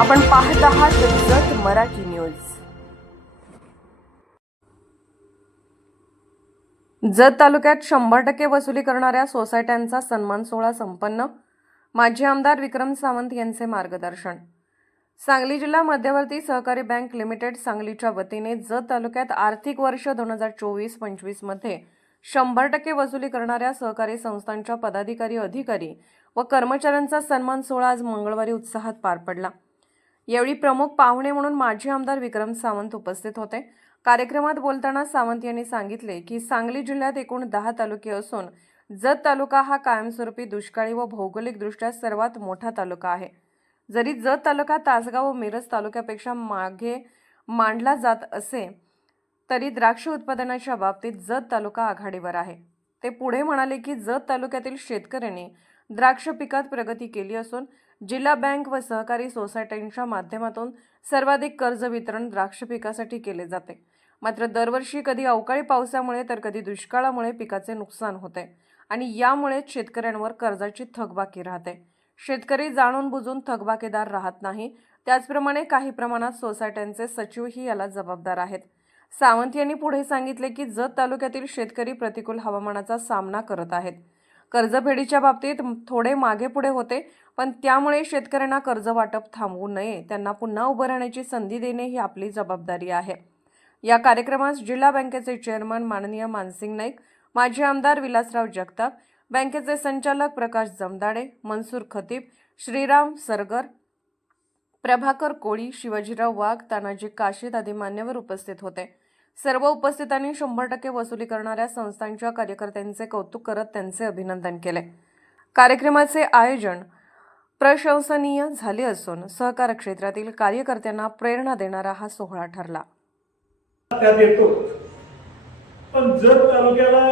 आपण पाहत आहात जत मराठी न्यूज. जत तालुक्यात शंभर टक्के वसुली करणाऱ्या सोसायट्यांचा सन्मान सोहळा संपन्न. माजी आमदार विक्रम सावंत यांचे मार्गदर्शन. सांगली जिल्हा मध्यवर्ती सहकारी बँक लिमिटेड सांगलीच्या वतीने जत तालुक्यात आर्थिक वर्ष दोन हजार चोवीस पंचवीसमध्ये शंभर टक्के वसुली करणाऱ्या सहकारी संस्थांच्या पदाधिकारी अधिकारी व कर्मचाऱ्यांचा सन्मान सोहळा आज मंगळवारी उत्साहात पार पडला. यावेळी प्रमुख पाहुणे म्हणून माजी आमदार विक्रम सावंत उपस्थित होते. कार्यक्रमात बोलताना सावंत यांनी सांगितले की सांगली जिल्ह्यात एकूण दहा तालुके असून जत तालुका हा कायमस्वरूपी दुष्काळी व भौगोलिकदृष्ट्या सर्वात मोठा तालुका आहे. जरी जत तालुका तासगाव व मिरज तालुक्यापेक्षा मागे मांडला जात असे तरी द्राक्ष उत्पादनाच्या बाबतीत जत तालुका आघाडीवर आहे. ते पुढे म्हणाले की जत तालुक्यातील शेतकऱ्यांनी द्राक्ष पिकात प्रगती केली असून जिल्हा बँक व सहकारी सोसायट्यांच्या माध्यमातून सर्वाधिक कर्ज वितरण द्राक्ष पिकासाठी केले जाते. मात्र दरवर्षी कधी अवकाळी पावसामुळे तर कधी दुष्काळामुळे पिकाचे नुकसान होते आणि यामुळे शेतकऱ्यांवर कर्जाची थकबाकी राहते. शेतकरी जाणून बुजून थकबाकीदार राहत नाही. त्याचप्रमाणे काही प्रमाणात सोसायट्यांचे सचिवही याला जबाबदार आहेत. सावंत यांनी पुढे सांगितले की जत तालुक्यातील शेतकरी प्रतिकूल हवामानाचा सामना करत आहेत. कर्जफेडीच्या बाबतीत थोडे मागे पुढे होते पण त्यामुळे शेतकऱ्यांना कर्ज वाटप थांबवू नये. त्यांना पुन्हा उभं राहण्याची संधी देणे ही आपली जबाबदारी आहे. या कार्यक्रमास जिल्हा बँकेचे चेअरमन माननीय मानसिंग नाईक माजी आमदार विलासराव जगताप बँकेचे संचालक प्रकाश जमदाडे मनसूर खतीब श्रीराम सरगर प्रभाकर कोळी शिवाजीराव वाघ तानाजी काशीद आदी मान्यवर उपस्थित होते. सर्व उपस्थितांनी शंभर टक्के वसुली करणाऱ्या संस्थांच्या कार्यकर्त्यांचे कौतुक करत त्यांचे अभिनंदन केले. कार्यक्रमाचे आयोजन प्रशंसनीय झाले असून सहकार क्षेत्रातील कार्यकर्त्यांना प्रेरणा देणारा हा सोहळा ठरला. पण जत तालुक्याला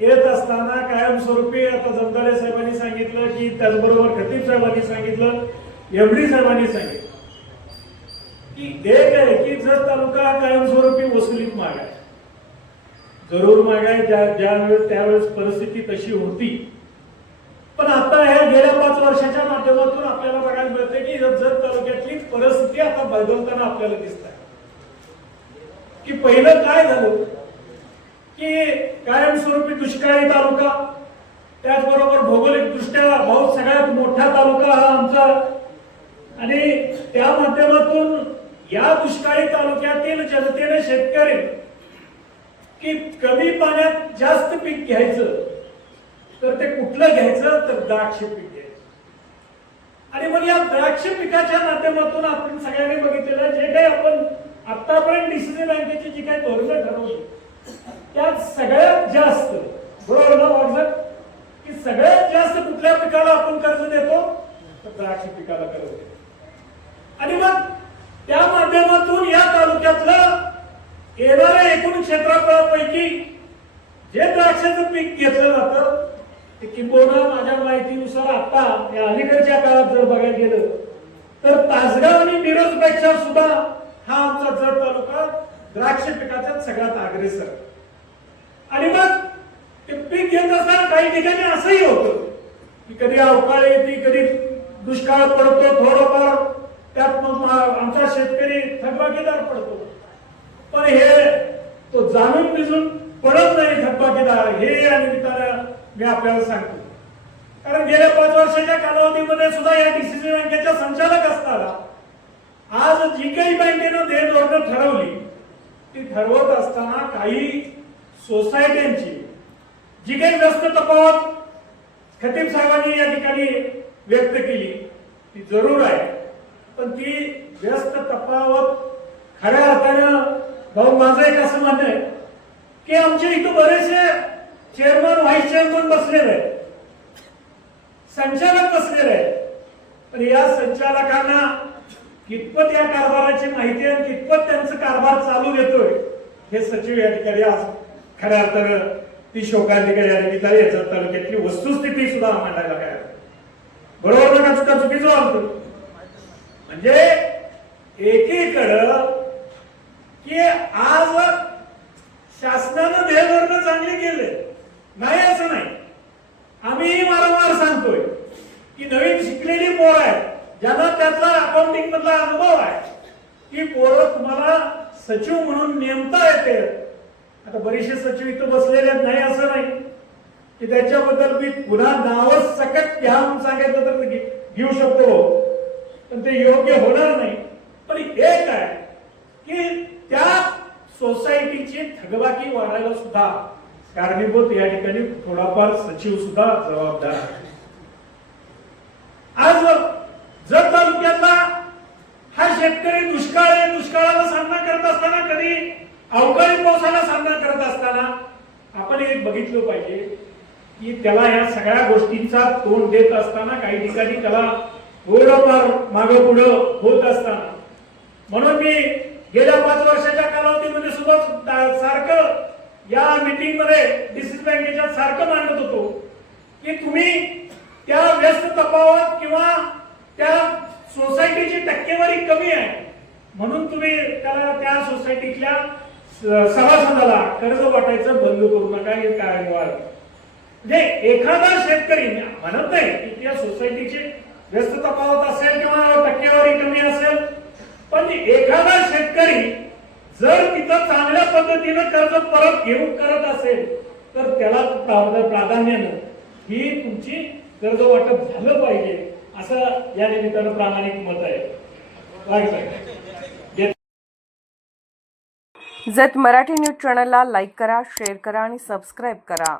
येत असताना कायमस्वरूपी आता जमदारे साहेबांनी सांगितलं की त्याचबरोबर खतीब साहेबांनी सांगितलं एवढी साहेबांनी सांगितलं. की एक आहे की जर तालुका कायमस्वरूपी वसुलीत माग आहे. जरूर मागाय आहे ज्या ज्यावेळेस त्यावेळेस परिस्थिती तशी होती. पण आता ह्या गेल्या पाच वर्षाच्या माध्यमातून आपल्याला बघायला मिळते की जत तालुक्यातली परिस्थिती आता बदलताना आपल्याला दिसत आहे की पहिलं काय झालं? की कायमस्वरूपी दुष्काळी तालुका त्याचबरोबर भौगोलिक दृष्ट्या बहुत सगळ्यात मोठा तालुका हा आमचा. आणि त्या माध्यमातून या दुष्काळी तालुक्यातील जनतेने शेतकरी की कमी पाण्यात जास्त पीक घ्यायचं तर ते कुठलं घ्यायचं? तर द्राक्ष पीक घ्यायचं. आणि मग या द्राक्ष पिकाच्या माध्यमातून आपण सगळ्यांनी बघितलेलं जे काही आपण आतापर्यंत डिसिजन बँकेची जी काही धोरणं ठरवली त्यात सगळ्यात जास्त बरोबर ना वाटलं की सगळ्यात जास्त कुठल्या पिकाला आपण कर्ज देतो? तर द्राक्ष पिकाला कर्ज देतो. आणि मग त्या माध्यमातून या तालुक्यातलं येणाऱ्या एकूण क्षेत्रफळापैकी जे द्राक्षाचं पीक घेतलं जातं ते किंबहुना माझ्या माहितीनुसार आता या अलीकडच्या काळात जर बघायला गेलं तर तासगाव आणि मिरजपेक्षा सुद्धा हा आमचा जत तालुका द्राक्ष पिकाचा सगळ्यात अग्रेसर आणि मग ते पीक घेत असताना काही ठिकाणी असंही होतं की कधी अवकाळी येते कधी दुष्काळ पडतो थोडंफार त्यात मग आमचा शेतकरी थकबाकीदार पडतो. पण हे तो जाणून बिजून पडत नाही थकबाकीदार हे या निमित्तानं मी आपल्याला सांगतो. कारण गेल्या पाच वर्षाच्या कालावधीमध्ये सुद्धा या डीसीसी बँकेच्या संचालक असताना आज जी काही बँकेनं देण धोरणं ठरवली ती ठरवत असताना काही सोसायट्यांची जी काही व्यस्त तपावत खतीब साहेबांनी या ठिकाणी व्यक्त केली ती जरूर आहे. पण ती व्यस्त तफावत खऱ्या अर्थानं भाऊ माझं एक असं म्हणणं आहे की आमच्या इथं बरेचसे चेअरमन व्हाईस चेअरमन बसलेले आहेत. संचालक बसलेले आहेत. पण या संचालकांना कितपत या कारभाराची माहिती आहे आणि कितपत त्यांचं कारभार चालू देतोय हे सचिव या ठिकाणी आज खऱ्या अर्थानं ती शोकांतिका या निमित्ताने याच्या तालुक्यातली वस्तुस्थिती सुद्धा मांडायला काय बरोबर नका चुका चुकीचं वागतो म्हणजे एकीकडं की आज शासनानं ध्येयधोरणं चांगले केले नाही असं नाही. आम्ही वारंवार सांगतोय की नवीन शिकलेली पोर आहे ज्यांना त्यातला अकाउंटिंग मधला अनुभव आहे की पोरं तुम्हाला सचिव म्हणून नेमता येते. आता बरेचसे सचिव इथं बसलेले आहेत, नाही असं नाही. की त्याच्याबद्दल मी पुन्हा नावच सकट घ्या म्हणून सांगायचं तर घेऊ शकतो. पण ते योग्य होणार नाही. पण एक आहे की त्या सोसायटीची थकबाकी वाढायला सुद्धा कारणीभूत या ठिकाणी थोडाफार सचिव सुद्धा जबाबदार आज जर तालुक्यातला हा शेतकरी दुष्काळ आहे दुष्काळाला सामना करत असताना कधी अवकाळी पावसाला सामना करत असताना आपण एक बघितलं पाहिजे की त्याला या सगळ्या गोष्टींचा तोंड देत असताना काही ठिकाणी त्याला थोडंफार मागं पुढं होत असताना. म्हणून मी गेल्या पाच वर्षाच्या कालावधीमध्ये सुद्धा सारखं या मीटिंगमध्ये डिसिस बँकेच्या सारखं मांडत होतो की तुम्ही त्या व्यस्त तपावात किंवा त्या सोसायटीची टक्केवारी कमी आहे. म्हणून तुम्ही त्याला त्या सोसायटीतल्या सभासदाला कर्ज वाटायचं बंद करू नका हे कार्यवाह म्हणजे एखादा शेतकरी म्हणत नाही की त्या सोसायटीची व्यस्त तफावत असेल किंवा टक्केवारी कमी असेल पण एखादा शेतकरी जर तिथं चांगल्या पद्धतीनं कर्ज परत घेऊन करत असेल तर त्याला प्राधान्यानं ही तुमची कर्ज वाटप झालं पाहिजे असं या निमित्तानं प्रामाणिक मत आहे. जत मराठी न्यूज चॅनलला लाईक करा शेअर करा आणि सबस्क्राईब करा.